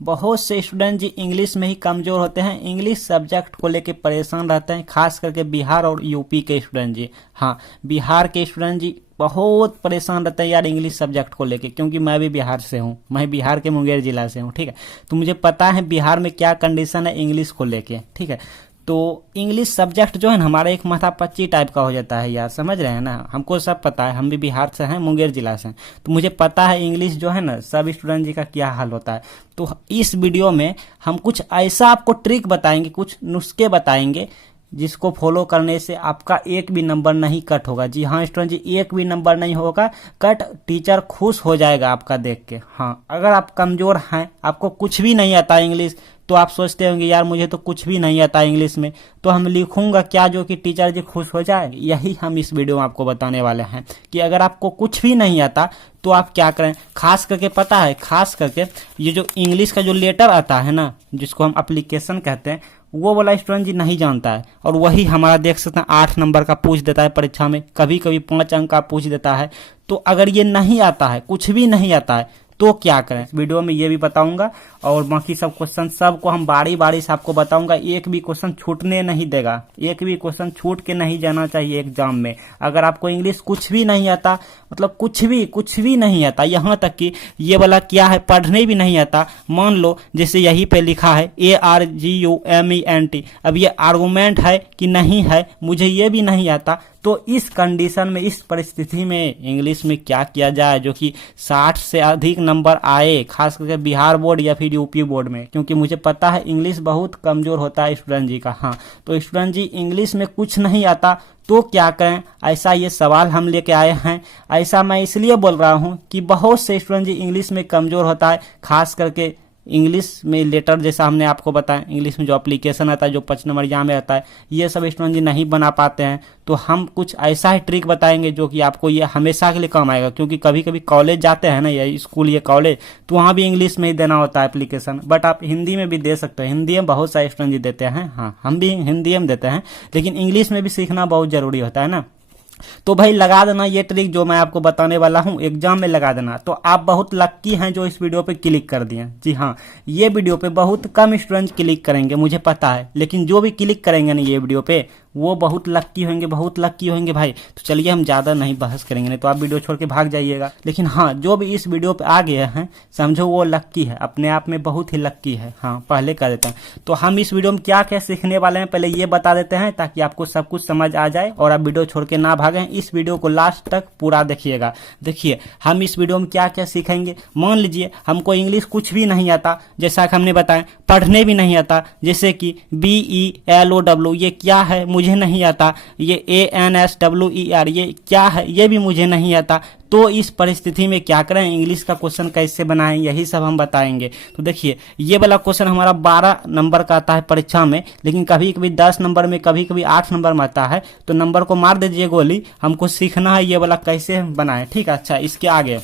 बहुत से स्टूडेंट जी इंग्लिश में ही कमज़ोर होते हैं, इंग्लिश सब्जेक्ट को लेके परेशान रहते हैं, खास करके बिहार और यूपी के स्टूडेंट जी। हाँ, बिहार के स्टूडेंट जी बहुत परेशान रहते हैं यार इंग्लिश सब्जेक्ट को लेके, क्योंकि मैं भी बिहार से हूँ, मैं बिहार के मुंगेर जिला से हूँ। ठीक है, तो मुझे पता है बिहार में क्या कंडीशन है इंग्लिश को लेके। ठीक है, तो इंग्लिश सब्जेक्ट जो है ना हमारा एक माथापच्ची टाइप का हो जाता है यार, समझ रहे हैं ना। हमको सब पता है, हम भी बिहार से हैं, मुंगेर जिला से हैं, तो मुझे पता है इंग्लिश जो है ना सब स्टूडेंट जी का क्या हाल होता है। तो इस वीडियो में हम कुछ ऐसा आपको ट्रिक बताएंगे, कुछ नुस्खे बताएंगे जिसको फॉलो करने से आपका एक भी नंबर नहीं कट होगा। जी हाँ स्टूडेंट जी, एक भी नंबर नहीं होगा कट, टीचर खुश हो जाएगा आपका देख के। हाँ, अगर आप कमज़ोर हैं, आपको कुछ भी नहीं आता इंग्लिश, तो आप सोचते होंगे यार मुझे तो कुछ भी नहीं आता इंग्लिश में, तो हम लिखूंगा क्या जो कि टीचर जी खुश हो जाए। यही हम इस वीडियो में आपको बताने वाले हैं कि अगर आपको कुछ भी नहीं आता तो आप क्या करें। खास करके पता है, खास करके ये जो इंग्लिश का जो लेटर आता है ना, जिसको हम एप्लीकेशन कहते हैं, वो वाला स्टूडेंट जी नहीं जानता है, और वही हमारा देख सकते हैं 8 नंबर का पूछ देता है परीक्षा में, कभी कभी 5 अंक का पूछ देता है। तो अगर ये नहीं आता है, कुछ भी नहीं आता है, तो क्या करें, वीडियो में ये भी बताऊंगा, और बाकी सब क्वेश्चन सबको हम बारी बारी से आपको बताऊंगा। एक भी क्वेश्चन छूटने नहीं देगा, एक भी क्वेश्चन छूट के नहीं जाना चाहिए एग्जाम में। अगर आपको इंग्लिश कुछ भी नहीं आता, मतलब कुछ भी नहीं आता, यहाँ तक कि ये वाला क्या है पढ़ने भी नहीं आता, मान लो जैसे यहीं पे लिखा है ARGUMENT, अब ये आर्गूमेंट है कि नहीं है, मुझे ये भी नहीं आता, तो इस कंडीशन में, इस परिस्थिति में इंग्लिश में क्या किया जाए जो कि 60 से अधिक नंबर आए, खास करके बिहार बोर्ड या फिर यूपी बोर्ड में, क्योंकि मुझे पता है इंग्लिश बहुत कमजोर होता है स्टूडेंट जी का। हाँ, तो स्टूडेंट जी इंग्लिश में कुछ नहीं आता तो क्या करें, ऐसा ये सवाल हम लेके आए हैं। ऐसा मैं इसलिए बोल रहा हूँ कि बहुत से स्टूडेंट जी इंग्लिश में कमजोर होता है, खास करके इंग्लिश में लेटर, जैसा हमने आपको बताया, इंग्लिश में जो एप्लीकेशन आता है, जो 5 नंबर यहाँ में आता है, ये सब स्टूडेंट जी नहीं बना पाते हैं। तो हम कुछ ऐसा ही ट्रिक बताएंगे जो कि आपको ये हमेशा के लिए काम आएगा, क्योंकि कभी कभी कॉलेज जाते हैं ना, या स्कूल या कॉलेज, तो वहाँ भी इंग्लिश में ही देना होता है एप्लीकेशन, बट आप हिंदी में भी दे सकते हैं। हिंदी में बहुत सारे स्टूडेंट जी देते हैं, हाँ हम भी हिंदी में देते हैं, लेकिन इंग्लिश में भी सीखना बहुत जरूरी होता है ना। तो भाई लगा देना ये ट्रिक जो मैं आपको बताने वाला हूं, एग्जाम में लगा देना। तो आप बहुत लक्की हैं जो इस वीडियो पे क्लिक कर दिए। जी हाँ, ये वीडियो पे बहुत कम स्टूडेंट क्लिक करेंगे, मुझे पता है, लेकिन जो भी क्लिक करेंगे ना ये वीडियो पे, वो बहुत लक्की होंगे, बहुत लक्की होंगे भाई। तो चलिए हम ज़्यादा नहीं बहस करेंगे, नहीं तो आप वीडियो छोड़ के भाग जाइएगा। लेकिन हाँ, जो भी इस वीडियो पे आ गए हैं, समझो वो लक्की है, अपने आप में बहुत ही लक्की है। हाँ, पहले कर देते हैं। तो हम इस वीडियो में क्या क्या सीखने वाले हैं पहले ये बता देते हैं, ताकि आपको सब कुछ समझ आ जाए और आप वीडियो छोड़ के ना भागें। इस वीडियो को लास्ट तक पूरा देखिएगा। देखिए हम इस वीडियो में क्या क्या सीखेंगे। मान लीजिए हमको इंग्लिश कुछ भी नहीं आता, जैसा कि हमने बताया, पढ़ने भी नहीं आता, जैसे कि BELOW ये क्या है मुझे नहीं आता, ये ANSWER ये क्या है ये भी मुझे नहीं आता। तो इस परिस्थिति में क्या करें, इंग्लिश का क्वेश्चन कैसे बनाएं, यही सब हम बताएंगे। तो देखिए ये वाला क्वेश्चन हमारा 12 नंबर का आता है परीक्षा में, लेकिन कभी कभी 10 नंबर में, कभी कभी 8 नंबर में आता है। तो नंबर को मार दीजिए गोली, हमको सीखना है ये वाला कैसे बनाएं। ठीक है, अच्छा इसके आगे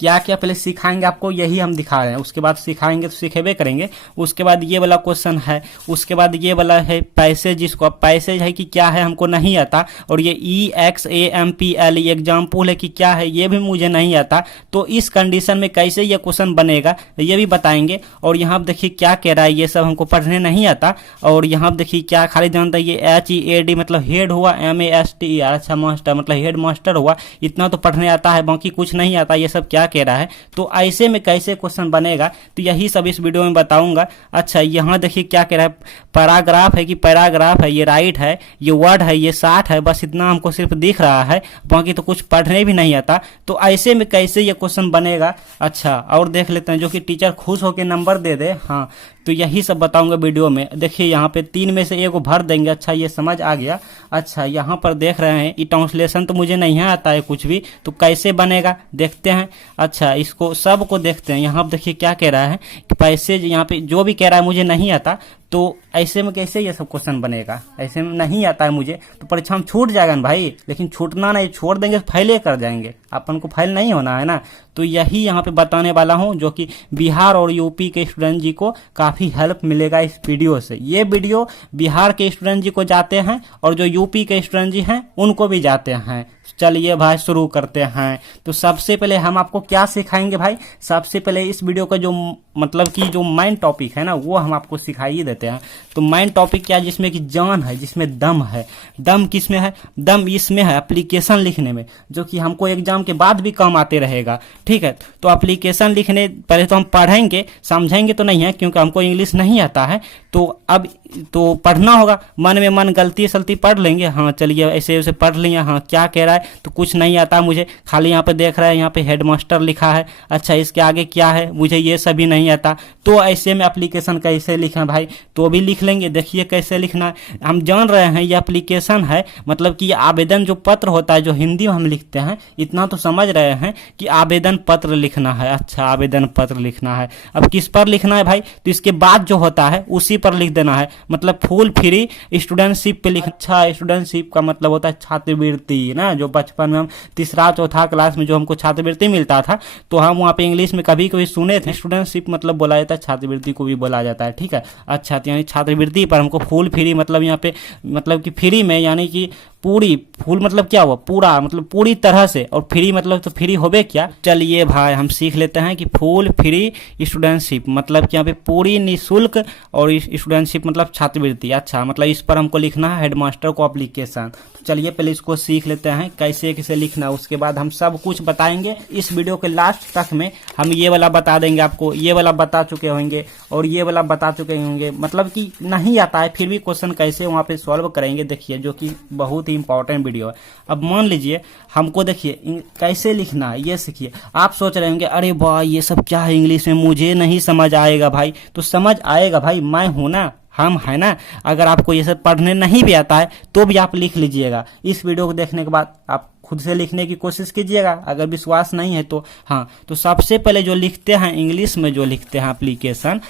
क्या क्या पहले सिखाएंगे आपको, यही हम दिखा रहे हैं। उसके बाद सिखाएंगे तो सीखेबे करेंगे। उसके बाद ये वाला क्वेश्चन है, उसके बाद ये वाला है पैसेज, जिसको अब पैसेज है कि क्या है हमको नहीं आता, और ये EXAMPL एग्जाम्पल है कि क्या है ये भी मुझे नहीं आता। तो इस कंडीशन में कैसे ये क्वेश्चन बनेगा ये भी बताएंगे। और यहाँ देखिए क्या कह रहा है, ये सब हमको पढ़ने नहीं आता। और यहाँ देखिए क्या खाली जानता है, ये HEAD मतलब हेड हुआ, MASTER अच्छा मास्टर मतलब हेड मास्टर हुआ, इतना तो पढ़ने आता है, बाकी कुछ नहीं आता। ये सब क्या कह रहा है, तो ऐसे में कैसे क्वेश्चन बनेगा, तो यही सब इस वीडियो में बताऊंगा। अच्छा यहाँ देखिए क्या कह रहा है, पैराग्राफ है कि पैराग्राफ है, ये राइट है, ये वर्ड है, ये 60 है, बस इतना हमको सिर्फ दिख रहा है, बाकी तो कुछ पढ़ने भी नहीं आता। तो ऐसे में कैसे ये क्वेश्चन बनेगा। अच्छा और देख लेते हैं जो कि टीचर खुश होकर नंबर दे दे। हाँ, तो यही सब बताऊंगा वीडियो में। देखिए यहाँ पे 3 में से एक भर देंगे। अच्छा ये समझ आ गया। अच्छा यहाँ पर देख रहे हैं, ये ट्रांसलेशन तो मुझे नहीं आता है कुछ भी, तो कैसे बनेगा देखते हैं। अच्छा इसको सबको देखते हैं। यहाँ देखिए क्या कह रहा है कि पैसेज, यहाँ पे जो भी कह रहा है मुझे नहीं आता, तो ऐसे में कैसे ये सब क्वेश्चन बनेगा, ऐसे में नहीं आता है मुझे, तो परीक्षा में छूट जाएगा ना भाई। लेकिन छूटना नहीं, छोड़ देंगे तो फेल कर जाएंगे, अपन को फेल नहीं होना है ना। तो यही यहाँ पे बताने वाला हूँ, जो कि बिहार और यूपी के स्टूडेंट जी को काफ़ी हेल्प मिलेगा इस वीडियो से। ये वीडियो बिहार के स्टूडेंट जी को जाते हैं और जो यूपी के स्टूडेंट जी हैं उनको भी जाते हैं। चलिए भाई शुरू करते हैं। तो सबसे पहले हम आपको क्या सिखाएंगे भाई, सबसे पहले इस वीडियो का जो मतलब कि जो मेन टॉपिक है ना वो हम आपको सिखाई ही देते हैं। तो मेन टॉपिक क्या है, जिसमें कि जान है, जिसमें दम है। दम किसमें है, दम इसमें है एप्लीकेशन लिखने में, जो कि हमको एग्जाम के बाद भी काम आते रहेगा। ठीक है, तो एप्लीकेशन लिखने पहले तो हम पढ़ेंगे, समझेंगे तो नहीं है क्योंकि हमको इंग्लिश नहीं आता है। तो अब तो पढ़ना होगा, मन में मन गलती सलती पढ़ लेंगे। हाँ चलिए ऐसे वैसे पढ़ लेंगे, हाँ क्या कह रहा है, तो कुछ नहीं आता मुझे, खाली यहाँ पे देख रहा है, यहाँ पे हेडमास्टर लिखा है, अच्छा इसके आगे क्या है, मुझे ये सभी नहीं आता। तो ऐसे में एप्लीकेशन कैसे लिखना भाई, तो भी लिख लेंगे। देखिए कैसे लिखना है, हम जान रहे हैं ये एप्लीकेशन है, मतलब कि आवेदन जो पत्र होता है जो हिंदी में हम लिखते हैं, इतना तो समझ रहे हैं कि आवेदन पत्र लिखना है। अच्छा आवेदन पत्र लिखना है, अब किस पर लिखना है भाई, तो इसके बाद जो होता है उसी पर लिख देना है, मतलब फुल फ्री स्टूडेंटशिप पे लिख। अच्छा स्टूडेंटशिप का मतलब होता है छात्रवृत्ति ना, जो बचपन में हम तीसरा चौथा क्लास में जो हमको छात्रवृत्ति मिलता था, तो हम वहाँ पे इंग्लिश में कभी कभी सुने थे स्टूडेंटशिप मतलब बोला जाता है, छात्रवृत्ति को भी बोला जाता है। ठीक है, अच्छा तो यानी छात्रवृत्ति पर हमको फुल फ्री, मतलब यहाँ पे मतलब कि फ्री में, यानी कि पूरी, फुल मतलब क्या हुआ, पूरा मतलब पूरी तरह से, और फ्री मतलब तो फ्री होबे क्या। चलिए भाई हम सीख लेते हैं कि फुल फ्री स्टूडेंटशिप मतलब कि यहाँ पे पूरी निःशुल्क, और स्टूडेंटशिप मतलब छात्रवृत्ति। अच्छा मतलब इस पर हमको लिखना है हेडमास्टर को एप्लीकेशन। तो चलिए पहले इसको सीख लेते हैं कैसे कैसे लिखना है, उसके बाद हम सब कुछ बताएंगे। इस वीडियो के लास्ट तक में हम ये वाला बता देंगे आपको, ये वाला बता चुके होंगे और ये वाला बता चुके होंगे, मतलब कि नहीं आता है फिर भी क्वेश्चन कैसे वहाँ पे सॉल्व करेंगे, देखिए जो कि बहुत इंपॉर्टेंट वीडियो है। अब मान लीजिए हमको देखिए कैसे लिखना है ये सीखिए। आप सोच रहे होंगे अरे भाई ये सब क्या है इंग्लिश में, मुझे नहीं समझ आएगा भाई, तो समझ आएगा भाई, मैं हूं ना, हम है ना। अगर आपको ये सब पढ़ने नहीं भी आता है तो भी आप लिख लीजिएगा। इस वीडियो को देखने के बाद आप खुद से लिखने की कोशिश कीजिएगा, अगर विश्वास नहीं है तो। हाँ तो सबसे पहले जो लिखते हैं इंग्लिश में, जो लिखते हैं एप्लीकेशन,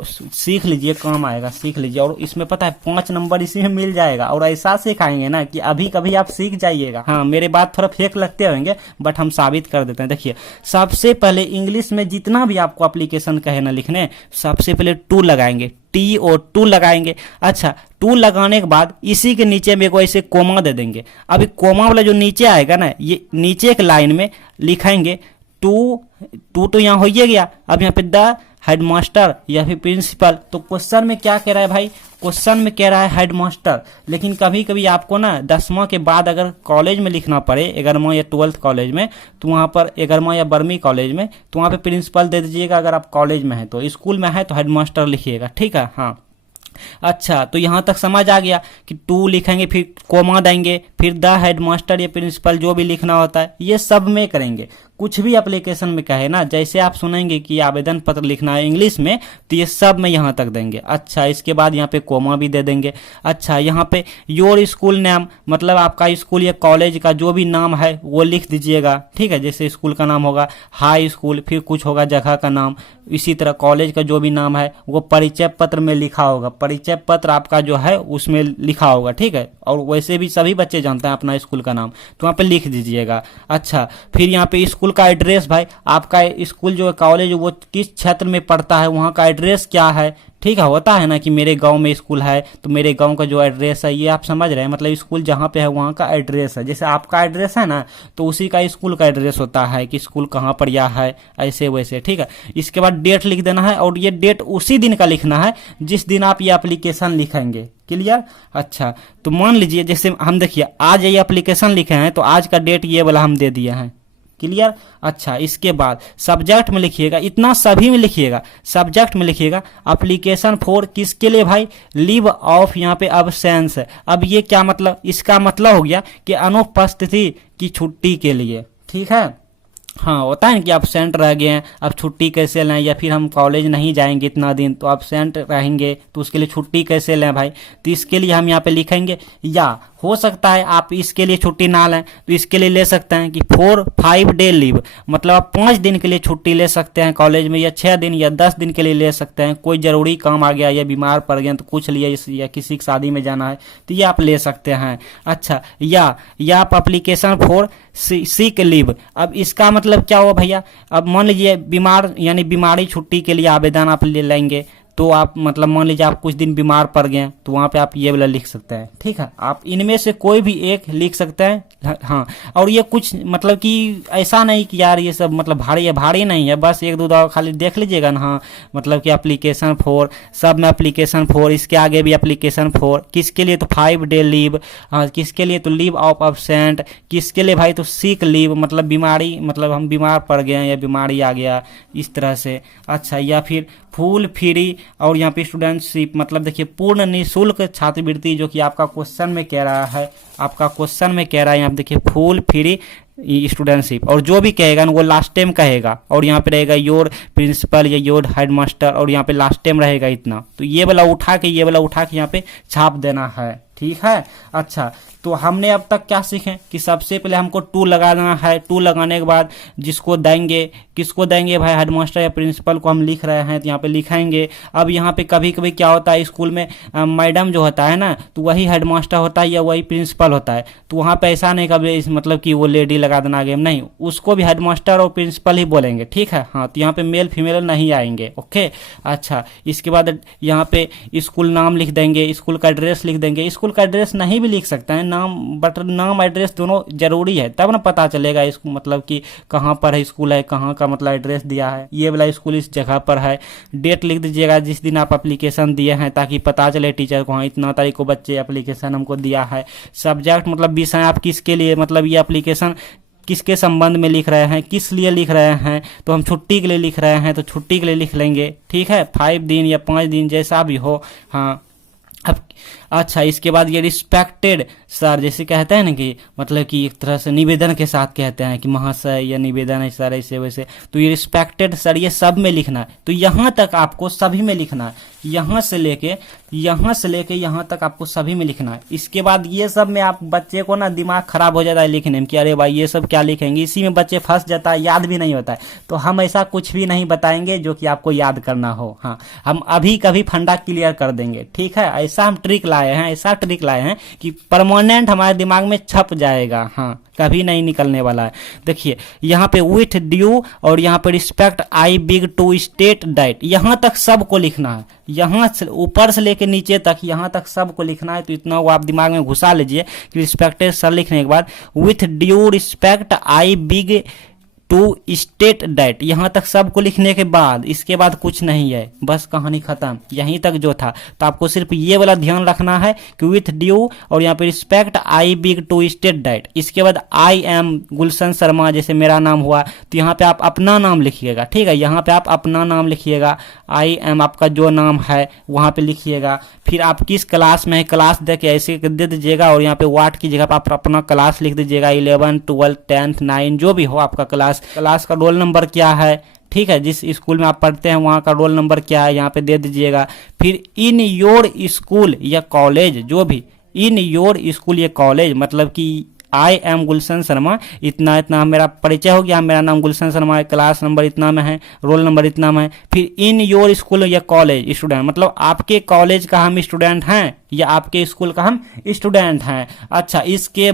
सीख लीजिए, काम आएगा, सीख लीजिए। और इसमें पता है 5 नंबर इसी में मिल जाएगा, और ऐसा सिखाएंगे ना कि अभी कभी आप सीख जाइएगा। हाँ मेरे बात थोड़ा फेक लगते होंगे बट हम साबित कर देते हैं। देखिए सबसे पहले इंग्लिश में जितना भी आपको एप्लीकेशन कहे ना लिखने, सबसे पहले टू लगाएंगे, टी और टू लगाएंगे। अच्छा टू लगाने के बाद इसी के नीचे में कोई ऐसे कोमा दे देंगे। अभी कोमा वाला जो नीचे आएगा ना, ये नीचे एक लाइन में लिखेंगे टू, टू तो यहाँ हो ही गया। अब यहाँ पे द हेडमास्टर या फिर प्रिंसिपल, तो क्वेश्चन में क्या कह रहा है भाई, क्वेश्चन में कह रहा है हेडमास्टर, लेकिन कभी कभी आपको ना 10वां के बाद अगर कॉलेज में लिखना पड़े, 11वां या 12th कॉलेज में, तो वहाँ पर 11वां या 12वीं कॉलेज में, तो वहाँ पे प्रिंसिपल दे दीजिएगा। अगर आप कॉलेज में है तो, स्कूल में है तो हेडमास्टर लिखिएगा। ठीक है, हाँ अच्छा तो यहां तक समझ आ गया कि टू लिखेंगे, फिर कोमा देंगे, फिर द हेडमास्टर या प्रिंसिपल जो भी लिखना होता है ये सब में करेंगे। कुछ भी एप्लीकेशन में कहे ना, जैसे आप सुनेंगे कि आवेदन पत्र लिखना है इंग्लिश में, तो ये सब में यहाँ तक देंगे। अच्छा इसके बाद यहाँ पे कोमा भी दे देंगे। अच्छा यहाँ पे योर स्कूल नेम, मतलब आपका स्कूल या कॉलेज का जो भी नाम है वो लिख दीजिएगा। ठीक है, जैसे स्कूल का नाम होगा हाई स्कूल, फिर कुछ होगा जगह का नाम, इसी तरह कॉलेज का जो भी नाम है वो परिचय पत्र में लिखा होगा, परिचय पत्र आपका जो है उसमें लिखा होगा। ठीक है, और वैसे भी सभी बच्चे जानते हैं अपना स्कूल का नाम, तो वहाँ पे लिख दीजिएगा। अच्छा फिर यहाँ पे स्कूल का एड्रेस, भाई आपका स्कूल जो है कॉलेज वो किस क्षेत्र में पड़ता है, वहाँ का एड्रेस क्या है। ठीक है, होता है ना कि मेरे गांव में स्कूल है तो मेरे गांव का जो एड्रेस है, ये आप समझ रहे हैं, मतलब स्कूल जहाँ पे है वहाँ का एड्रेस है। जैसे आपका एड्रेस है ना, तो उसी का स्कूल का एड्रेस होता है कि स्कूल कहाँ पर यह है, ऐसे वैसे। ठीक है, इसके बाद डेट लिख देना है, और ये डेट उसी दिन का लिखना है जिस दिन आप ये एप्लीकेशन लिखेंगे। क्लियर। अच्छा तो मान लीजिए जैसे हम देखिए आज ये एप्लीकेशन लिखे हैं, तो आज का डेट ये वाला हम दे दिए हैं। क्लियर। अच्छा इसके बाद सब्जेक्ट में लिखिएगा, इतना सभी में लिखिएगा, सब्जेक्ट में लिखिएगा एप्लीकेशन फॉर, किसके लिए भाई, लीव ऑफ, यहाँ पे अब्सेंस है। अब ये क्या मतलब, इसका मतलब हो गया कि अनुपस्थिति की छुट्टी के लिए। ठीक है, हाँ होता है ना कि एब्सेंट रह गए हैं, अब छुट्टी कैसे लें, या फिर हम कॉलेज नहीं जाएंगे इतना दिन तो एब्सेंट रहेंगे, तो उसके लिए छुट्टी कैसे लें भाई, तो इसके लिए हम यहाँ पे लिखेंगे, या हो सकता है आप इसके लिए छुट्टी ना लें तो इसके लिए ले सकते हैं कि 4-5 डे लीव, मतलब आप 5 दिन के लिए छुट्टी ले सकते हैं कॉलेज में, या 6 दिन या 10 दिन के लिए ले सकते हैं। कोई ज़रूरी काम आ गया या बीमार पड़ गए तो कुछ लिए, या किसी की शादी में जाना है तो ये आप ले सकते हैं। अच्छा या आप एप्लीकेशन फॉर सिक लीव, अब इसका मतलब क्या हुआ भैया, अब मान लीजिए बीमार यानी बीमारी छुट्टी के लिए आवेदन आप ले लेंगे, तो आप मतलब मान लीजिए आप कुछ दिन बीमार पड़ गए तो वहाँ पे आप ये वाला लिख सकते हैं। ठीक है, आप इनमें से कोई भी एक लिख सकते हैं। हाँ, और ये कुछ मतलब कि ऐसा नहीं कि यार ये सब मतलब भारी है, भारी नहीं है, बस एक दो दवा खाली देख लीजिएगा ना। हाँ, मतलब कि एप्लीकेशन फॉर, सब में एप्लीकेशन फॉर, इसके आगे भी एप्लीकेशन फॉर, किसके लिए तो 5 डे लीव, हाँ किसके लिए तो लीव ऑफ एब्सेंट, किसके लिए भाई तो सिक लीव, मतलब बीमारी, मतलब हम बीमार पड़ गए या बीमारी आ गया इस तरह से। अच्छा, या फिर फुल फ्री, और यहाँ पे स्टूडेंटशिप, मतलब देखिए पूर्ण निःशुल्क छात्रवृत्ति, जो कि आपका क्वेश्चन में कह रहा है, आपका क्वेश्चन में कह रहा है यहाँ पे देखिए फुल फ्री स्टूडेंटशिप। और जो भी कहेगा ना वो लास्ट टाइम कहेगा, और यहाँ पे रहेगा योर प्रिंसिपल या योर हेड मास्टर, और यहाँ पे लास्ट टाइम रहेगा इतना। तो ये वाला उठा के, ये वाला उठा के यहाँ पे छाप देना है। ठीक है। अच्छा, तो हमने अब तक क्या सीखे कि सबसे पहले हमको टू लगाना है। टू लगाने के बाद जिसको देंगे, किसको देंगे भाई, हेडमास्टर या प्रिंसिपल को हम लिख रहे हैं तो यहाँ पे लिखेंगे। अब यहाँ पे कभी कभी क्या होता है स्कूल में मैडम जो होता है ना, तो वही हेडमास्टर होता है या वही प्रिंसिपल होता है, तो वहाँ पे ऐसा नहीं कभी मतलब कि वो लेडी लगा देना गेम, नहीं, उसको भी हेडमास्टर और प्रिंसिपल ही बोलेंगे। ठीक है। हाँ, तो यहाँ पे मेल फीमेल नहीं आएंगे। ओके। अच्छा, इसके बाद यहाँ पे स्कूल नाम लिख देंगे, स्कूल का एड्रेस लिख देंगे। स्कूल का एड्रेस नहीं भी लिख सकते हैं, नाम, बट नाम एड्रेस दोनों जरूरी है, तब ना पता चलेगा इसको मतलब कि कहाँ पर है स्कूल है, कहाँ का मतलब एड्रेस दिया है, ये वाला स्कूल इस जगह पर है। डेट लिख दीजिएगा जिस दिन आप एप्लीकेशन दिए हैं, ताकि पता चले टीचर को, हाँ इतना तारीख को बच्चे एप्लीकेशन हमको दिया है। सब्जेक्ट मतलब विषय आप किसके लिए, मतलब ये एप्लीकेशन किसके संबंध में लिख रहे हैं, किस लिए लिख रहे हैं, तो हम छुट्टी के लिए लिख रहे हैं तो छुट्टी के लिए लिख लेंगे। ठीक है, 5 दिन या 5 दिन जैसा भी हो। हाँ, अब अच्छा, इसके बाद ये रिस्पेक्टेड सर, जैसे कहते हैं ना कि मतलब कि एक तरह से निवेदन के साथ कहते हैं कि महाशय या निवेदन है सर, ऐसे वैसे, तो ये रिस्पेक्टेड सर ये सब में लिखना है। तो यहाँ तक आपको सभी में लिखना है, यहाँ से लेके यहाँ तक आपको सभी में लिखना है। इसके बाद ये सब में आप बच्चे को ना दिमाग खराब हो जाता है लिखने में कि अरे भाई ये सब क्या लिखेंगे, इसी में बच्चे फंस जाता है, याद भी नहीं होता है। तो हम ऐसा कुछ भी नहीं बताएंगे जो कि आपको याद करना हो। हाँ, हम अभी कभी फंडा क्लियर कर देंगे। ठीक है, ऐसा हम ट्रिक लाए हैं, ऐसा ट्रिक लाए हैं कि परमानेंट हमारे दिमाग में छप जाएगा। हाँ, कभी नहीं निकलने वाला है। देखिए यहाँ पे विथ ड्यू, और यहाँ पे respect I beg to state that, यहाँ तक सबको लिखना है, यहाँ से ऊपर से लेके नीचे तक, यहाँ तक सबको लिखना है। तो इतना वो आप दिमाग में घुसा लीजिए कि रिस्पेक्टेड सर लिखने के बाद with due respect I beg to state that, यहाँ तक सबको लिखने के बाद, इसके बाद कुछ नहीं है, बस कहानी खत्म, यहीं तक जो था। तो आपको सिर्फ ये वाला ध्यान रखना है कि विथ ड्यू, और यहाँ पे respect I beg to state that. इसके बाद आई एम गुलशन शर्मा, जैसे मेरा नाम हुआ, तो यहाँ पे आप अपना नाम लिखिएगा। ठीक है, यहाँ पे आप अपना नाम लिखिएगा, आई एम आपका जो नाम है वहाँ पे लिखिएगा। फिर आप किस क्लास में है, क्लास दे के ऐसे दे दीजिएगा, और यहाँ पे वाट की जगह पर आप अपना क्लास लिख दीजिएगा, 11, 12, 10, 9 जो भी हो आपका क्लास का रोल नंबर क्या है। ठीक है, जिस स्कूल में आप पढ़ते हैं वहाँ का रोल नंबर क्या है यहाँ पे दे दीजिएगा। फिर इन योर स्कूल या कॉलेज, जो भी इन योर स्कूल या कॉलेज, मतलब कि आई एम गुलशन शर्मा, इतना मेरा परिचय हो गया, मेरा नाम गुलशन शर्मा है, क्लास नंबर इतना में है, रोल नंबर इतना में है। फिर इन योर स्कूल या कॉलेज स्टूडेंट, मतलब आपके कॉलेज का हम स्टूडेंट हैं या आपके स्कूल का हम स्टूडेंट हैं। अच्छा, इसके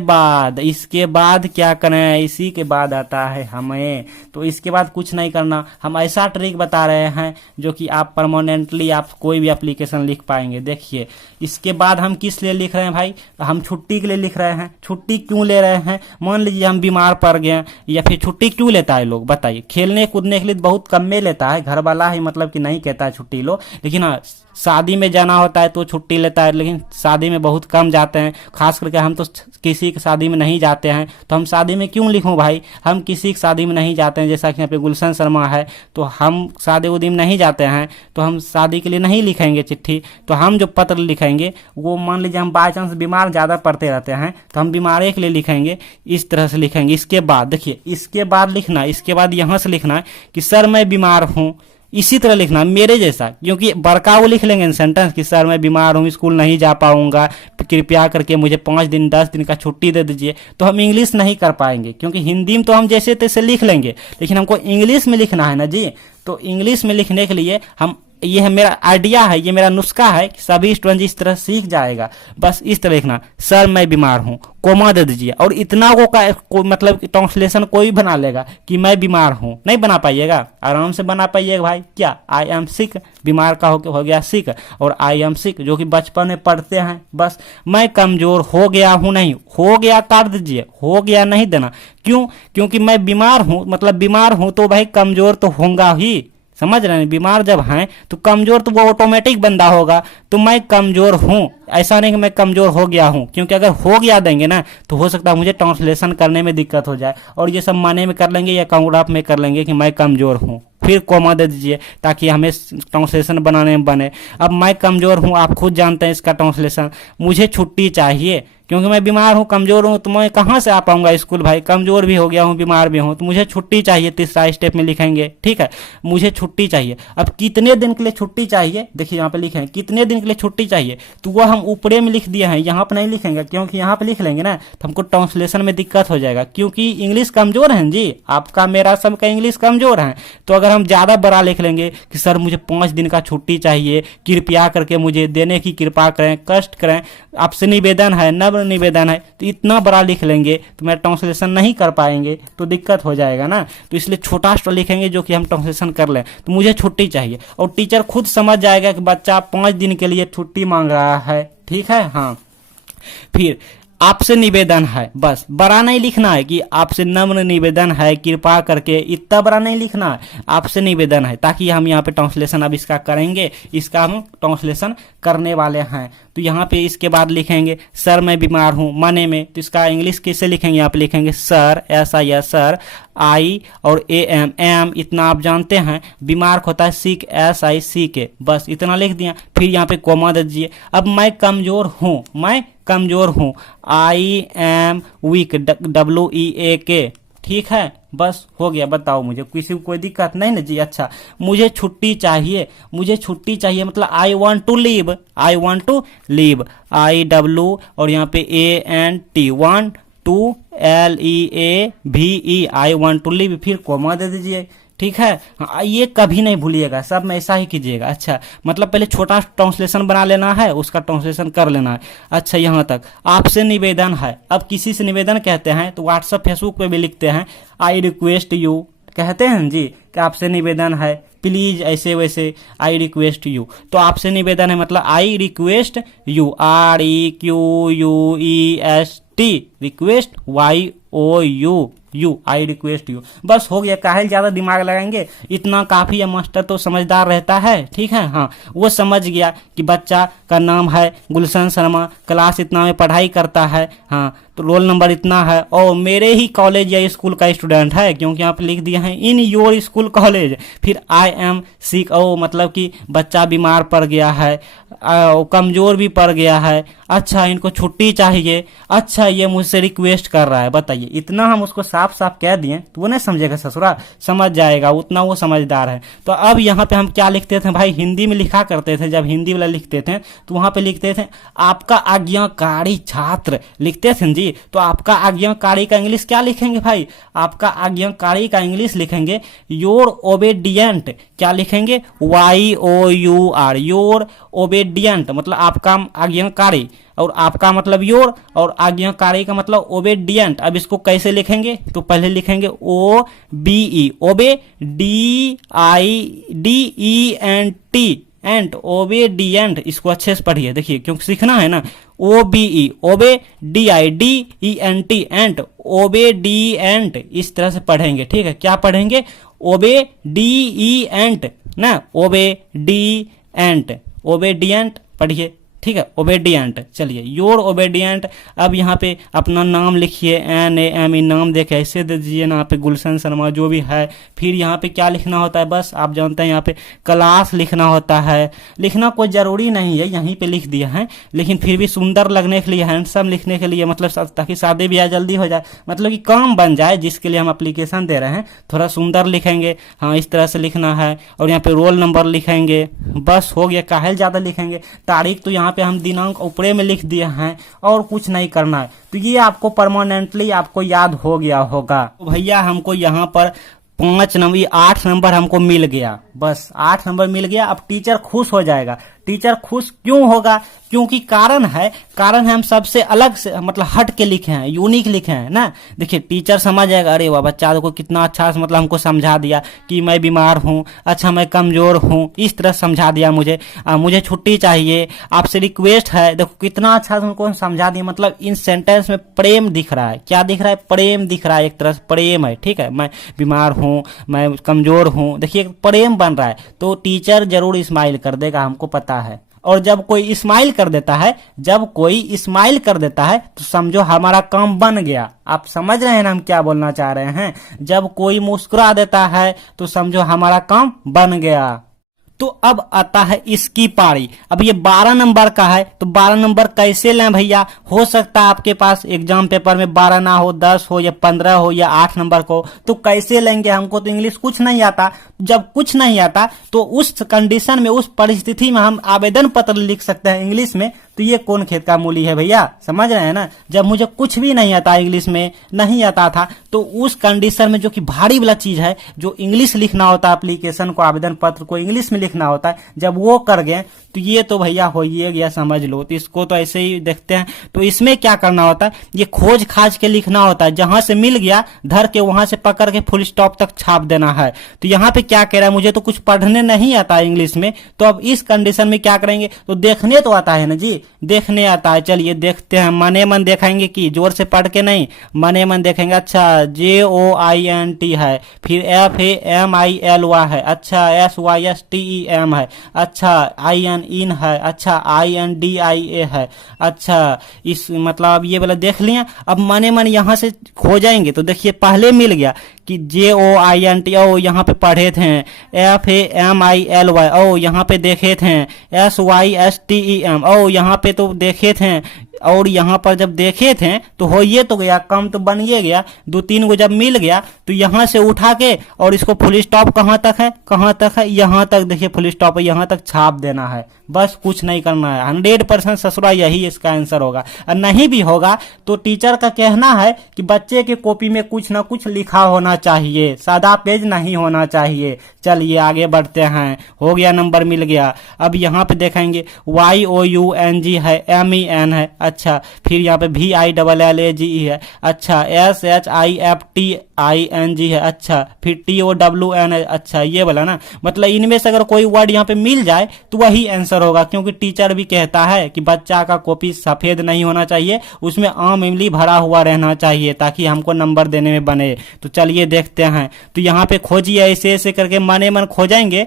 बाद क्या करें, इसी के बाद आता है हमें, तो इसके बाद कुछ नहीं करना। हम ऐसा ट्रिक बता रहे हैं जो कि आप परमानेंटली आप कोई भी एप्लीकेशन लिख पाएंगे। देखिए, इसके बाद हम किस लिए लिख रहे हैं भाई, हम छुट्टी के लिए लिख रहे हैं। छुट्टी क्यों ले रहे हैं, मान लीजिए हम बीमार पड़ गए, या फिर छुट्टी क्यों लेता है लोग बताइए, खेलने कूदने के लिए बहुत कम में लेता है, घर वाला ही मतलब कि नहीं कहता है छुट्टी लो, लेकिन हाँ शादी में जाना होता है तो छुट्टी लेता है, लेकिन शादी में बहुत कम जाते हैं, खास करके हम तो किसी की शादी में नहीं जाते हैं, तो हम शादी में क्यों लिखूं भाई, हम किसी की शादी में नहीं जाते हैं। जैसा कि यहाँ पे गुलशन शर्मा है, तो हम शादी उदी में नहीं जाते हैं, तो हम शादी के लिए नहीं लिखेंगे चिट्ठी। तो हम जो पत्र लिखेंगे वो मान लीजिए हम बाई चांस बीमार ज़्यादा पड़ते रहते हैं, तो हम बीमारी के लिए लिखेंगे, इस तरह से लिखेंगे। इसके बाद देखिए, इसके बाद लिखना, इसके बाद यहाँ से लिखना है कि सर मैं बीमार हूँ, इसी तरह लिखना मेरे जैसा, क्योंकि बड़का वो लिख लेंगे सेंटेंस कि सर मैं बीमार हूँ, स्कूल नहीं जा पाऊंगा, कृपया करके मुझे 5 दिन 10 दिन का छुट्टी दे दीजिए। तो हम इंग्लिश नहीं कर पाएंगे, क्योंकि हिंदी में तो हम जैसे तैसे लिख लेंगे, लेकिन हमको इंग्लिश में लिखना है ना जी। तो इंग्लिश में लिखने के लिए हम ये है मेरा आइडिया है, ये मेरा नुस्खा है कि सभी स्टूडेंट इस तरह सीख जाएगा। बस इस तरह लिखना, सर मैं बीमार हूँ, कोमा दे दीजिए, और इतना को मतलब ट्रांसलेशन कोई बना लेगा कि मैं बीमार हूँ, नहीं बना पाइएगा, आराम से बना पाइएगा भाई। क्या आई एम सिक, बीमार का हो गया सिक, और आई एम सिक जो कि बचपन में पढ़ते हैं। बस मैं कमजोर हो गया हूँ, नहीं हो गया काट दीजिए, हो गया नहीं देना। क्यों? क्योंकि मैं बीमार हूँ, मतलब बीमार हूँ तो भाई कमजोर तो होगा ही, समझ रहे हैं? बीमार जब हैं तो कमजोर तो वो ऑटोमेटिक बंदा होगा। तो मैं कमजोर हूँ, ऐसा नहीं कि मैं कमजोर हो गया हूँ, क्योंकि अगर हो गया देंगे ना तो हो सकता है मुझे ट्रांसलेशन करने में दिक्कत हो जाए, और ये सब माने में कर लेंगे या काउंट ऑफ में कर लेंगे कि मैं कमजोर हूँ, फिर कोमा दे दीजिए ताकि हमें ट्रांसलेशन बनाने में बने। अब मैं कमजोर हूँ, आप खुद जानते हैं इसका ट्रांसलेशन, मुझे छुट्टी चाहिए क्योंकि मैं बीमार हूँ, कमजोर हूँ, तो मैं कहाँ से आ पाऊंगा स्कूल भाई, कमजोर भी हो गया हूँ, बीमार भी हूँ, तो मुझे छुट्टी चाहिए। तीसरा स्टेप में लिखेंगे, ठीक है, मुझे छुट्टी चाहिए। अब कितने दिन के लिए छुट्टी चाहिए, देखिए यहाँ पे लिखे हैं कितने दिन के लिए छुट्टी चाहिए, तो वो हम ऊपरे में लिख दिए हैं, यहाँ पे नहीं लिखेंगे, क्योंकि यहाँ पे लिख लेंगे ना तो हमको ट्रांसलेशन में दिक्कत हो जाएगा, क्योंकि इंग्लिश कमजोर है जी, आपका मेरा सबका इंग्लिश कमजोर है। तो अगर हम ज्यादा बड़ा लिख लेंगे कि सर मुझे 5 दिन का छुट्टी चाहिए, कृपया करके मुझे देने की कृपा करें, कष्ट करें, आपसे निवेदन है, नम्र निवेदन है, तो इतना बड़ा लिख लेंगे तो मैं ट्रांसलेशन नहीं कर पाएंगे, तो दिक्कत हो जाएगा ना। तो इसलिए छोटा सा लिखेंगे जो कि हम ट्रांसलेशन कर लें, तो मुझे छुट्टी चाहिए, और टीचर खुद समझ जाएगा कि बच्चा 5 दिन के लिए छुट्टी मांग रहा है, ठीक है। हाँ, फिर आपसे निवेदन है, बस बड़ा नहीं लिखना है कि आपसे नम्र निवेदन है, कृपा करके, इतना बड़ा नहीं लिखना है, आपसे निवेदन है, ताकि हम यहाँ पे ट्रांसलेशन अब इसका करेंगे, इसका हम ट्रांसलेशन करने वाले हैं। तो यहाँ पे इसके बाद लिखेंगे सर मैं बीमार हूँ माने में, तो इसका इंग्लिश कैसे लिखेंगे, यहाँ पे लिखेंगे सर, ऐसा या सर, आई और ए एम, एम इतना आप जानते हैं, बीमार होता है सिक, एस आई सी के, बस इतना लिख दिया। फिर यहाँ पे कोमा दे दीजिए। अब मैं कमजोर हूँ, मैं कमजोर हूँ, आई एम वीक, WEAK, ठीक है, बस हो गया। बताओ मुझे किसी को कोई दिक्कत नहीं ना जी। अच्छा, मुझे छुट्टी चाहिए, मुझे छुट्टी चाहिए मतलब I want to leave, I want to leave, IW और यहाँ पे ANT, want to, LEAVE, I want to leave, फिर कोमा दे दीजिए, ठीक है। हाँ, ये कभी नहीं भूलिएगा, सब में ऐसा ही कीजिएगा। अच्छा, मतलब पहले छोटा ट्रांसलेशन बना लेना है, उसका ट्रांसलेशन कर लेना है। अच्छा, यहाँ तक आपसे निवेदन है। अब किसी से निवेदन कहते हैं तो व्हाट्सएप फेसबुक पे भी लिखते हैं आई रिक्वेस्ट यू, कहते हैं जी कि आपसे निवेदन है, प्लीज, ऐसे वैसे, आई रिक्वेस्ट यू। तो आपसे निवेदन है मतलब I request you, REQUEST, request YOU, I request you, बस हो गया। काहे ज्यादा दिमाग लगाएंगे, इतना काफी है। मास्टर तो समझदार रहता है, ठीक है। हाँ, वो समझ गया कि बच्चा का नाम है गुलशन शर्मा, क्लास इतना में पढ़ाई करता है, हाँ, तो रोल नंबर इतना है, और मेरे ही कॉलेज या स्कूल का स्टूडेंट है, क्योंकि यहाँ पे लिख दिया है इन योर स्कूल कॉलेज। फिर आई एम सिक, मतलब कि बच्चा बीमार पड़ गया है, कमजोर भी पड़ गया है। अच्छा, इनको छुट्टी चाहिए। अच्छा, ये मुझसे रिक्वेस्ट कर रहा है, बताइए, इतना हम उसको साफ साफ कह दिए तो वो नहीं समझेगा ससुरा, समझ जाएगा, उतना वो समझदार है। तो अब यहाँ पे हम क्या लिखते थे भाई, हिंदी में लिखा करते थे, जब हिंदी वाला लिखते थे तो वहां पे लिखते थे आपका आज्ञाकारी छात्र, लिखते थे जी। तो आपका आज्ञाकारी का इंग्लिश क्या लिखेंगे भाई, आपका आज्ञाकारी का इंग्लिश लिखेंगे योर ओबेडियंट, क्या लिखेंगे, YOUR, योर ओबेडियंट, मतलब आपका आज्ञाकारी, और आपका मतलब योर, और आज्ञाकारी का मतलब ओबेडियंट। अब इसको कैसे लिखेंगे, तो पहले लिखेंगे OBE, ओबे, DIDENT, एंट, ओबेडियंट, इसको अच्छे से पढ़िए, देखिए क्योंकि सीखना है ना। OBE, ओबे, DIDENT, एंट, ओबेडियंट, इस तरह से पढ़ेंगे, ठीक है। क्या पढ़ेंगे, ओबेडियंट ना, ओबेडियंट, ओबेडियंट पढ़िए, ठीक है, ओबेडियंट। चलिए, योर ओबेडियंट। अब यहाँ पे अपना नाम लिखिए, NAME, नाम देके ऐसे दे दीजिए ना, यहाँ पे गुलशन शर्मा जो भी है। फिर यहाँ पे क्या लिखना होता है, बस आप जानते हैं, यहाँ पे क्लास लिखना होता है। लिखना कोई जरूरी नहीं है, यहीं पे लिख दिया है, लेकिन फिर भी सुंदर लगने के लिए, हैंडसम लिखने के लिए, मतलब ताकि शादी ब्याह जल्दी हो जाए, मतलब कि काम बन जाए, जिसके लिए हम एप्लीकेशन दे रहे हैं, थोड़ा सुंदर लिखेंगे। हाँ, इस तरह से लिखना है, और यहाँ पे रोल नंबर लिखेंगे, बस हो गया। काहे ज्यादा लिखेंगे, तारीख तो यहाँ पे हम दिनांक ऊपरे में लिख दिए हैं, और कुछ नहीं करना है। तो ये आपको परमानेंटली आपको याद हो गया होगा। तो भैया हमको यहाँ पर 5 नंबर, 8 नंबर हमको मिल गया, बस 8 नंबर मिल गया। अब टीचर खुश हो जाएगा। टीचर खुश क्यों होगा? क्योंकि कारण है हम सबसे अलग से मतलब हट के लिखे हैं, यूनिक लिखे हैं ना। देखिए टीचर समझ जाएगा, अरे वाह बच्चा को कितना अच्छा से मतलब हमको समझा दिया कि मैं बीमार हूँ, अच्छा मैं कमजोर हूँ, इस तरह समझा दिया मुझे, मुझे छुट्टी चाहिए, आपसे रिक्वेस्ट है। देखो कितना अच्छा से उनको समझा दिया। मतलब इन सेंटेंस में प्रेम दिख रहा है। क्या दिख रहा है? प्रेम दिख रहा है, एक तरह से प्रेम है, ठीक है। मैं बीमार हूँ, मैं कमजोर हूँ, देखिए प्रेम बन रहा है, तो टीचर जरूर स्माइल कर देगा, हमको पता है। और जब कोई स्माइल कर देता है, तो समझो हमारा काम बन गया। आप समझ रहे हैं ना हम क्या बोलना चाह रहे हैं? जब कोई मुस्कुरा देता है तो समझो हमारा काम बन गया। तो अब आता है इसकी पारी। अब ये 12 नंबर का है, तो 12 नंबर कैसे लें भैया? हो सकता है आपके पास एग्जाम पेपर में 12 ना हो, 10 हो या 15 हो या 8 नंबर को, तो कैसे लेंगे? हमको तो इंग्लिश कुछ नहीं आता। जब कुछ नहीं आता तो उस कंडीशन में, उस परिस्थिति में हम आवेदन पत्र लिख सकते हैं इंग्लिश में। तो ये कौन खेत का मूली है भैया? समझ रहे हैं ना। जब मुझे कुछ भी नहीं आता, इंग्लिश में नहीं आता था, तो उस कंडीशन में जो कि भारी वाला चीज है, जो इंग्लिश लिखना होता है, एप्लीकेशन को, आवेदन पत्र को इंग्लिश में लिखना होता है, जब वो कर गए तो ये तो भैया हो ही गया, समझ लो। तो इसको तो ऐसे ही देखते हैं। तो इसमें क्या करना होता है? ये खोज खाज के लिखना होता है। जहां से मिल गया धर के वहां से पकड़ के फुल स्टॉप तक छाप देना है। तो यहाँ पे क्या कह रहा है? मुझे तो कुछ पढ़ने नहीं आता इंग्लिश में, तो अब इस कंडीशन में क्या करेंगे? तो देखने तो आता है ना जी, देखने आता है। चलिए देखते हैं, मने मन देखेंगे कि जोर से पढ़ के नहीं, मने मन देखेंगे। अच्छा JOINT है, फिर FAMILY है, अच्छा SYSTEM है, अच्छा IN है, अच्छा INDIA है। अच्छा इस मतलब ये वाला देख लिया। अब मने मन यहाँ से खो जाएंगे, तो देखिए पहले मिल गया कि JOINT, ओ यहाँ पे पढ़े थे, FAMILY, ओ यहाँ पे देखे थे, SYSTEM, ओ यहाँ पे तो देखे थे, और यहाँ पर जब देखे थे तो हो ये तो गया, कम तो बन ये गया। 2-3 को जब मिल गया तो यहाँ से उठा के और इसको फुल स्टॉप कहाँ तक है? यहाँ तक। देखिए फुल स्टॉप यहाँ तक छाप देना है, बस कुछ नहीं करना है। 100% ससुरा यही इसका आंसर होगा। और नहीं भी होगा तो टीचर का कहना है कि बच्चे के कॉपी में कुछ ना कुछ लिखा होना चाहिए, सादा पेज नहीं होना चाहिए। चलिए आगे बढ़ते हैं। हो गया, नंबर मिल गया। अब यहाँ पे देखेंगे YOUNG है, MEN है, अच्छा फिर यहाँ पे VILLAGE है, अच्छा SHIFTING है, अच्छा फिर TOWN है, अच्छा ये वाला ना। मतलब इनमें से अगर कोई वर्ड यहाँ पे मिल जाए तो वही आंसर होगा, क्योंकि टीचर भी कहता है कि बच्चा का कॉपी सफेद नहीं होना चाहिए, उसमें आम इमली भरा हुआ रहना चाहिए, ताकि हमको नंबर देने में बने। तो चलिए देखते हैं। तो यहाँ पे खोजिए, ऐसे ऐसे करके मने मन खोजेंगे।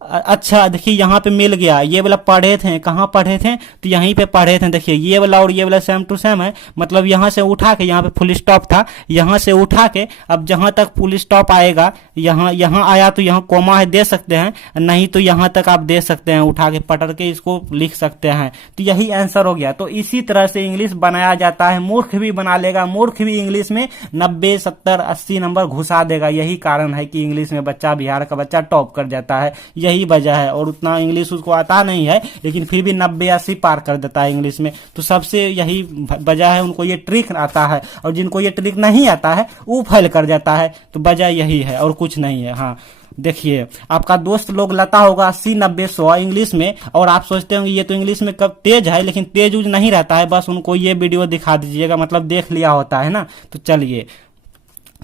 अच्छा देखिए यहाँ पे मिल गया, ये वाला पढ़े थे, कहाँ पढ़े थे? तो यहीं पे पढ़े थे। देखिए ये वाला और ये वाला सेम टू सेम है। मतलब यहाँ से उठा के, यहाँ पे फुल स्टॉप था, यहाँ से उठा के अब जहां तक फुल स्टॉप आएगा, यहाँ आया तो यहाँ कोमा है, दे सकते हैं, नहीं तो यहाँ तक आप दे सकते हैं, उठा के पकड़ के इसको लिख सकते हैं। तो यही आंसर हो गया। तो इसी तरह से इंग्लिश बनाया जाता है। मूर्ख भी बना लेगा, मूर्ख भी इंग्लिश में 90, 70, 80 नंबर घुसा देगा। यही कारण है कि इंग्लिश में बच्चा, बिहार का बच्चा टॉप कर जाता है, यही वजह है। और उतना इंग्लिश उसको आता नहीं है, लेकिन फिर भी 90-80 पार कर देता है इंग्लिश में। तो सबसे यही वजह है, उनको ये ट्रिक आता है, और जिनको ये ट्रिक नहीं आता है वो फेल कर जाता है। तो वजह यही है और कुछ नहीं है। हाँ देखिए, आपका दोस्त लोग लाता होगा 80, 90, 100 इंग्लिश में, और आप सोचते होंगे ये तो इंग्लिश में कब तेज है, लेकिन तेज यूज नहीं रहता है। बस उनको ये वीडियो दिखा दीजिएगा, मतलब देख लिया होता है ना। तो चलिए,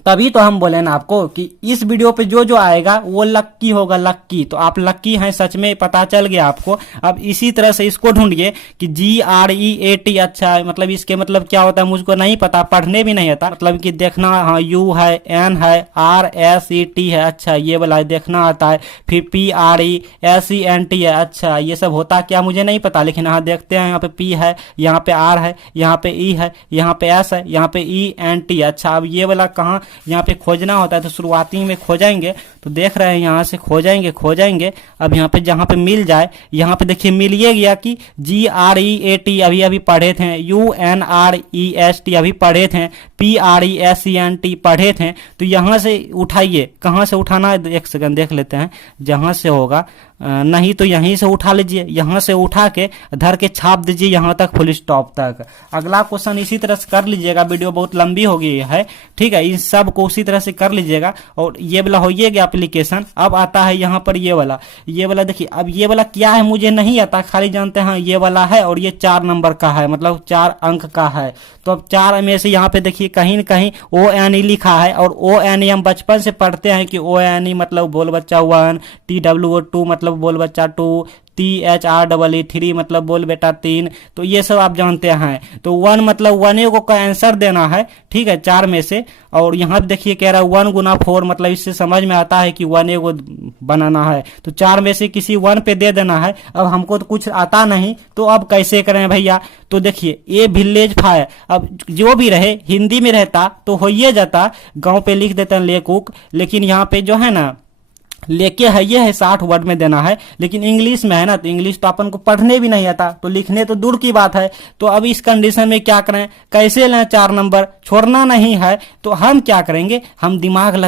तभी तो हम बोले ना आपको कि इस वीडियो पे जो जो आएगा वो लक्की होगा, लक्की। तो आप लक्की हैं, सच में पता चल गया आपको। अब इसी तरह से इसको ढूंढिए कि GREAT, अच्छा मतलब इसके मतलब क्या होता है मुझको नहीं पता, पढ़ने भी नहीं आता। मतलब कि देखना, हाँ U है, N है, RSET है, अच्छा ये वाला देखना आता है। फिर PRESENT है, अच्छा ये सब होता क्या मुझे नहीं पता, लेकिन हाँ देखते हैं। यहाँ पे P है, यहाँ पे R है, यहाँ पे E है, यहाँ पे S है, यहाँ पे ENT। अच्छा अब ये वाला कहाँ यहाँ पे खोजना होता है, तो शुरुआती में खोजेंगे। तो देख रहे हैं यहाँ से खोजेंगे। अब यहाँ पे जहाँ पे मिल जाए, यहाँ पे देखिए मिल ये गया कि GREAT अभी पढ़े थे, UNREST अभी पढ़े थे, PRESENT पढ़े थे। तो यहाँ से उठाइए, कहाँ से उठाना है एक सेकंड देख लेते हैं। जहाँ से होगा नहीं तो यहीं से उठा लीजिए, यहाँ से उठा के धर के छाप दीजिए यहाँ तक फुल स्टॉप तक। अगला क्वेश्चन इसी तरह से कर लीजिएगा, वीडियो बहुत लंबी हो गई है, ठीक है, इन सब को उसी तरह से कर लीजिएगा। और ये वाला हो ये गया एप्लीकेशन। अब आता है यहाँ पर ये वाला देखिए। अब ये वाला क्या है मुझे नहीं आता, खाली जानते हैं ये वाला है और ये 4 नंबर का है, मतलब 4 अंक का है। तो अब 4 में से यहाँ पे देखिए कहीं न कहीं ONE लिखा है, और ONE हम बचपन से पढ़ते हैं कि ONE मतलब बोल बच्चा 1, TWO2 मतलब बोल बच्चा 2, THREE मतलब बोल बेटा 3। तो ये सब आप जानते हैं। तो 1 मतलब 1 को का आंसर देना है, ठीक है, 4 में से। और यहाँ पे देखिए कह रहा है 1 गुना 4, मतलब इससे समझ में आता है कि 1 को बनाना है। तो 4 में से किसी 1 पे दे देना है। अब हमको तो कुछ आता नहीं, तो अब कैसे करें भैया? तो देखिए ए विलेज फायर, अब जो भी रहे हिंदी में रहता तो हो ही जाता, गांव पे लिख देते हैं लेक उक, लेकिन यहाँ पे जो है ना लेके है ये है 60 वर्ड में देना है, लेकिन इंग्लिश में है ना, तो इंग्लिश तो अपन को पढ़ने भी नहीं आता, तो लिखने तो दूर की बात है। तो अब इस कंडीशन में क्या करें, कैसे लें 4 नंबर? छोड़ना नहीं है, तो हम क्या करेंगे, हम दिमाग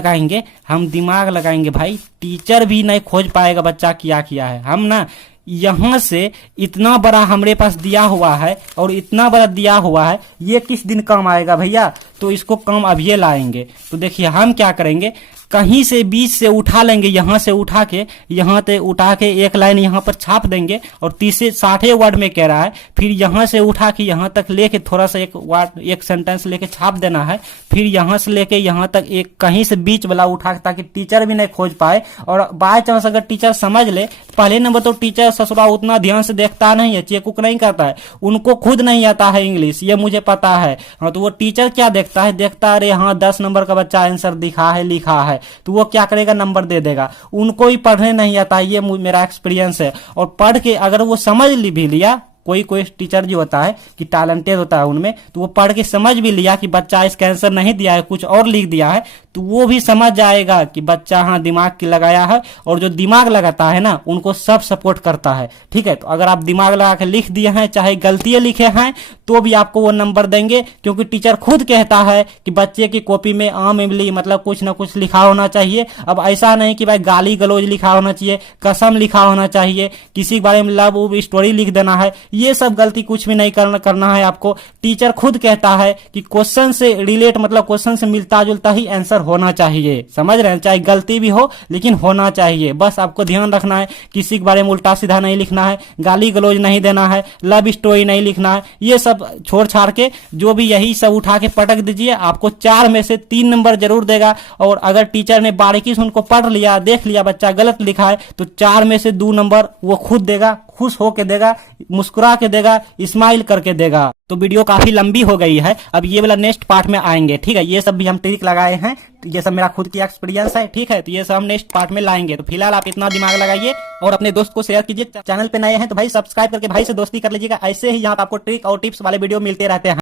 लगाएंगे भाई। टीचर भी नहीं खोज पाएगा बच्चा क्या किया है। हम ना यहाँ से इतना बड़ा हमारे पास दिया हुआ है और इतना बड़ा दिया हुआ है, ये किस दिन काम आएगा भैया? तो इसको काम अभी लाएंगे। तो देखिए हम क्या करेंगे, कहीं से बीच से उठा लेंगे, यहाँ से उठा के यहाँ से उठा के एक लाइन यहाँ पर छाप देंगे, और 30 से 60 वर्ड में कह रहा है, फिर यहाँ से उठा के यहाँ तक लेके थोड़ा सा एक सेंटेंस लेके छाप देना है, फिर यहाँ से लेके यहाँ तक एक कहीं से बीच वाला उठा के, ताकि टीचर भी नहीं खोज पाए। और बाय चांस अगर टीचर समझ ले, पहले नंबर तो टीचर ससुरा उतना ध्यान से देखता नहीं है, चेक उक नहीं करता है, उनको खुद नहीं आता है इंग्लिश, ये मुझे पता है। हाँ, तो वो टीचर क्या देखता है, अरे हाँ 10 नंबर का बच्चा आंसर दिखा है, लिखा है, तो वो क्या करेगा, नंबर दे देगा। उनको ही पढ़ने नहीं आता है, ये मेरा एक्सपीरियंस है। और पढ़ के अगर वो समझ भी लिया, कोई टीचर जो होता है कि टैलेंटेड होता है उनमें, तो वो पढ़ के समझ भी लिया कि बच्चा इसका आंसर नहीं दिया है, कुछ और लिख दिया है, तो वो भी समझ जाएगा कि बच्चा हाँ दिमाग की लगाया है। और जो दिमाग लगाता है ना, उनको सब सपोर्ट करता है, ठीक है। तो अगर आप दिमाग लगा के लिख दिए हैं, चाहे गलतियां लिखे हैं, तो भी आपको वो नंबर देंगे, क्योंकि टीचर खुद कहता है कि बच्चे की कॉपी में आम इमली मतलब कुछ ना कुछ लिखा होना चाहिए। अब ऐसा नहीं कि भाई गाली गलौज लिखा होना चाहिए, कसम लिखा होना चाहिए, किसी के बारे में लव स्टोरी लिख देना है, ये सब गलती कुछ भी नहीं करना है आपको। टीचर खुद कहता है कि क्वेश्चन से रिलेट मतलब क्वेश्चन से मिलता जुलता ही आंसर होना चाहिए, समझ रहे हैं, चाहे गलती भी हो लेकिन होना चाहिए। बस आपको ध्यान रखना है, किसी के बारे में उल्टा सीधा नहीं लिखना है, गाली गलौज नहीं देना है, लव स्टोरी नहीं लिखना है, ये सब छोड़ छाड़ के जो भी यही सब उठा के पटक दीजिए, आपको 4 में से 3 नंबर जरूर देगा। और अगर टीचर ने बारीकी से उनको पढ़ लिया, देख लिया बच्चा गलत लिखा है, तो 4 में से 2 नंबर वो खुद देगा, खुश होके देगा, मुस्कुरा के देगा, स्माइल करके देगा। तो वीडियो काफी लंबी हो गई है, अब ये वाला नेक्स्ट पार्ट में आएंगे, ठीक है। ये सब भी हम ट्रिक लगाए हैं, ये सब मेरा खुद की एक्सपीरियंस है, ठीक है। तो ये सब हम नेक्स्ट पार्ट में लाएंगे। तो फिलहाल आप इतना दिमाग लगाइए और अपने दोस्त को शेयर कीजिए। चैनल पे नए हैं तो भाई सब्सक्राइब करके भाई से दोस्ती कर लीजिएगा। ऐसे ही यहाँ पे आपको ट्रिक और टिप्स वाले वीडियो मिलते रहते हैं।